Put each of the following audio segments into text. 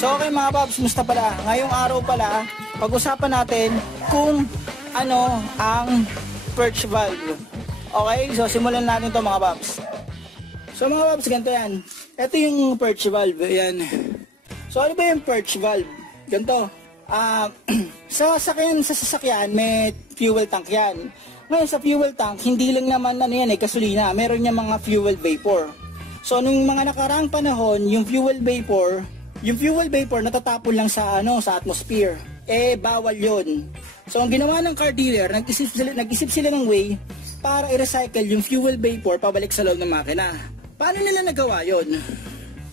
So okay mga paps, musta pala? Ngayong araw pala, pag-usapan natin kung ano ang perch valve. Okay, so simulan natin to mga paps. So mga paps, ganito yan. Ito yung perch valve, yan. So ano ba yung perch valve? Ganito. Sa sasakyan, may fuel tank yan. Ngayon sa fuel tank, hindi lang naman ano yan, gasolina. Meron niya mga fuel vapor. So nung mga nakaraang panahon, yung fuel vapor natatapon lang sa atmosphere. Bawal 'yon. So ang ginawa ng car dealer, nag-isip sila ng way para i-recycle yung fuel vapor pabalik sa loob ng makina. Paano nila nagawa 'yon?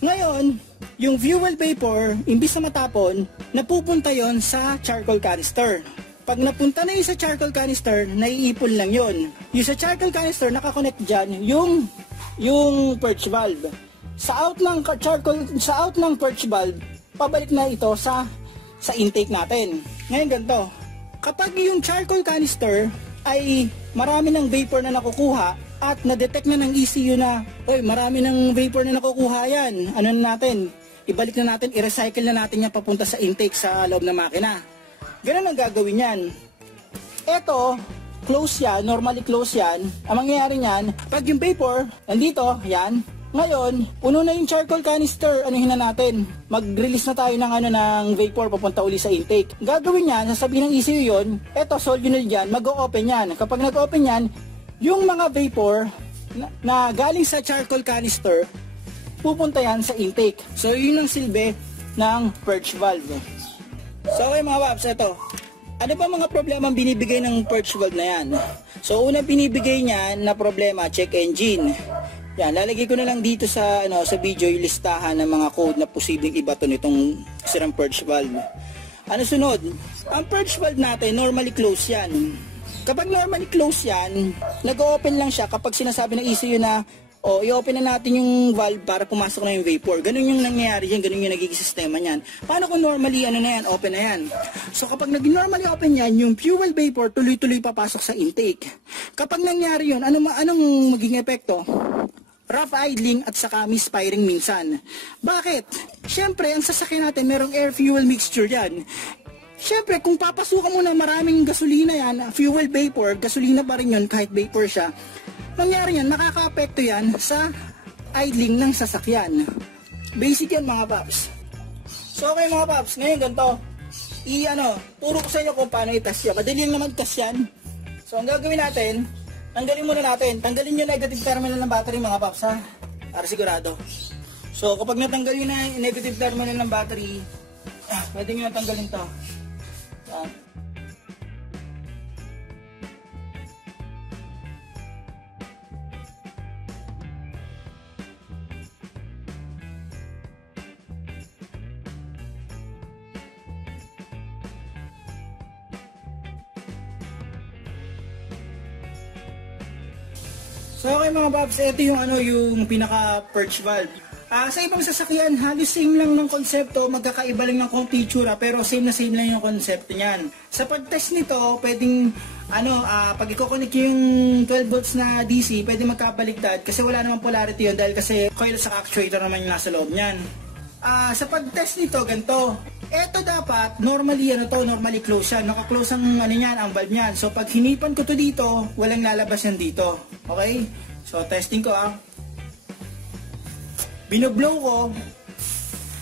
Ngayon, yung fuel vapor, imbis na matapon, napupunta 'yon sa charcoal canister. Pag napunta na yun sa charcoal canister, naiipon lang 'yon. Yung sa charcoal canister, nakakonect diyan yung perch valve. Sa out ng perch valve, pabalik na ito sa intake natin. Ngayon ganito, kapag yung charcoal canister ay marami ng vapor na nakukuha at na-detect na ng ECU na, marami ng vapor na nakukuha yan, ano na natin, ibalik na natin, i-recycle na natin yan papunta sa intake sa loob ng makina. Ganun ang gagawin yan. Ito, close yan, normally close yan. Ang mangyayari niyan, pag yung vapor, nandito, yan, ngayon, puno na yung charcoal canister, anuhin na natin. Mag-release na tayo ng vapor papunta uli sa intake. Gagawin yan, sasabihin ng ECU yun, eto solenoid yan, mag-o-open yan. Kapag nag-open yan, yung mga vapor na galing sa charcoal canister, pupunta yan sa intake. So yun ang silbi ng perch valve. So okay mga paps, eto. Ano ba mga problema ang binibigay ng perch valve na yan? So unang binibigay niyan na problema, check engine. Yan, lalagay ko na lang dito sa video yung listahan ng mga code na posibleng ibato nitong sirang perch valve. Ano sunod? Ang perch valve natin, normally close yan. Kapag normally close yan, nag-open lang siya kapag sinasabi ng ECU na, i-open na natin yung valve para pumasok na yung vapor. Ganun yung nangyayari yan, ganun yung nagiging sistema niyan. Paano kung normally, open na yan? So kapag normally open yan, yung fuel vapor tuloy-tuloy papasok sa intake. Kapag nangyari yun, anong magiging epekto? Rough idling at saka misfiring minsan. Bakit? Siyempre, ang sasakyan natin merong air-fuel mixture yan. Siyempre, kung papasukan mo na maraming gasolina yan, fuel vapor, gasolina pa rin yun kahit vapor siya, nangyari yan, nakaka-apekto yan sa idling ng sasakyan. Basic yan mga paps. So okay mga paps, ngayon ganito, turo ko sa inyo kung paano i-test yan. Madali lang naman test yan. So ang gagawin natin, tanggalin muna natin. Tanggalin yung negative terminal ng battery mga paps ha. Para sigurado. So kapag natanggal yun na yung negative terminal ng battery, pwede nyo natanggalin to. Yan. So okay mga paps, ito yung pinaka perch valve. Sa ibang sasakyan, halos same lang ng konsepto, magkakaiba lang ng konti itsura, pero same na same lang yung konsepto niyan. Sa pag-test nito, pwedeng pag i-connect yung 12 volts na DC, pwedeng magkabaligtad kasi wala namang polarity yun dahil kasi coil sa actuator naman yung nasa loob niyan. Sa pag-test nito, ganito. Ito dapat, normally close yan. Naka-close ang ang valve niyan. So pag hinipan ko to dito, walang lalabas yan dito. Okay? So testing ko Binoblow ko,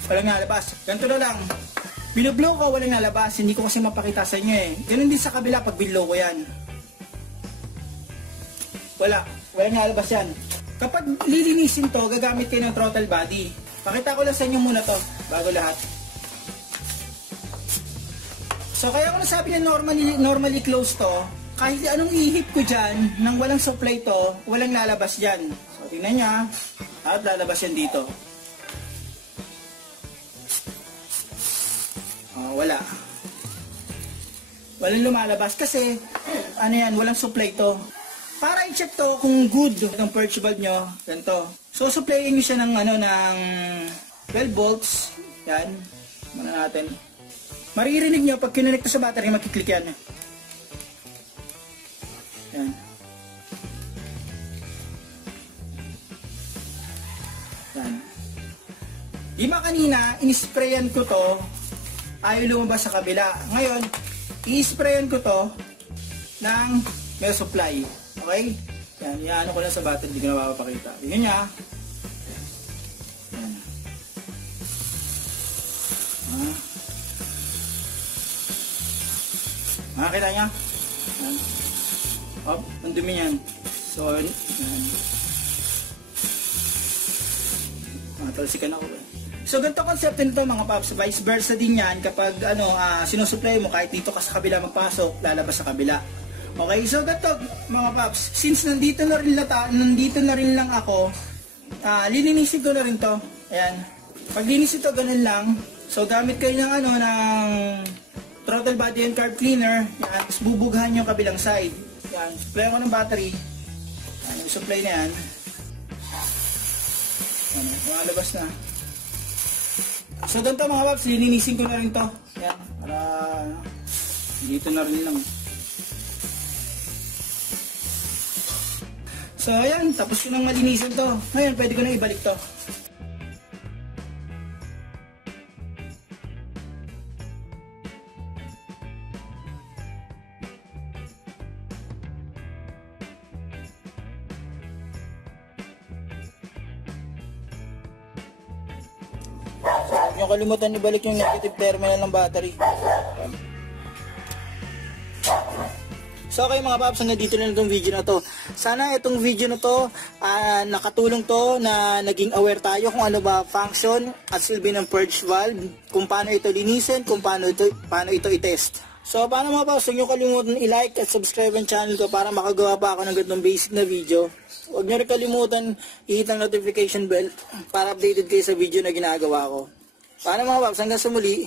walang lalabas. Ganito na lang. Binoblow ko, walang lalabas. Hindi ko kasi mapakita sa inyo eh. Ganun din sa kabila pag binlow ko yan. Walang lalabas yan. Kapag lilinisin to, gagamit kayo ng throttle body. Pakita ko lang sa inyo muna to, bago lahat. So kaya ko nasabi na normally closed to, kahit anong ihip ko dyan, nang walang supply to, walang lalabas dyan. So tingnan nyo at lalabas yan dito. Wala. Walang lumalabas kasi, walang supply to. Para i-check to kung good ng perch valve nyo, ganito. So supplyin nyo siya ng 12 volts. Yan. Muna natin. Maririnig nyo pag kinonect sa battery, makiklik yan. Yan. Yan. Di ba kanina, in-sprayan ko to, ayaw lumabas sa kabila. Ngayon, i-sprayan ko to ng may supply. Okay? Yan, iano ko lang sa battery, hindi ko na mapapakita. Tingnan niya. Yan. Makakita niya? Yan. Op, ang dumi yan. So, yan. Matalsikan ako. So, ganito concept nito mga paps. Vice versa din yan kapag sinusupply mo kahit dito ka sa kabila magpasok, lalabas sa kabila. Okay, so ganito mga paps. Since nandito na rin lang ako, lininisin ko na rin to. Ayan. Pag linis ito, ganun lang. So, gamit kayo ng ng throttle body and carb cleaner. Yan. Tapos bubughan yung kabilang side. Yan. Supply ko ng battery. Yan. Yung supply na yan. Yan. Lumalabas na. So, ganito mga paps. Lininisin ko na rin to. Yan. Para dito na rin lang. So, ayan. Tapos ko nang malinisin to. Ngayon, pwede ko na ibalik to. Huwag nyo kalimutan ibalik yung negative terminal ng battery. So okay mga paps, hanggang dito na itong video na to. Sana itong video na to nakatulong to na naging aware tayo kung ano ba function at silbi ng purge valve, kung paano ito linisin, kung paano ito i-test. So paano mga paps, huwag nyo kalimutan i-like at subscribe ang channel ko para makagawa pa ako ng ganitong basic na video. Huwag nyo rin kalimutan i-hit ang notification bell para updated kayo sa video na ginagawa ko. Paano mga paps, hanggang sa muli.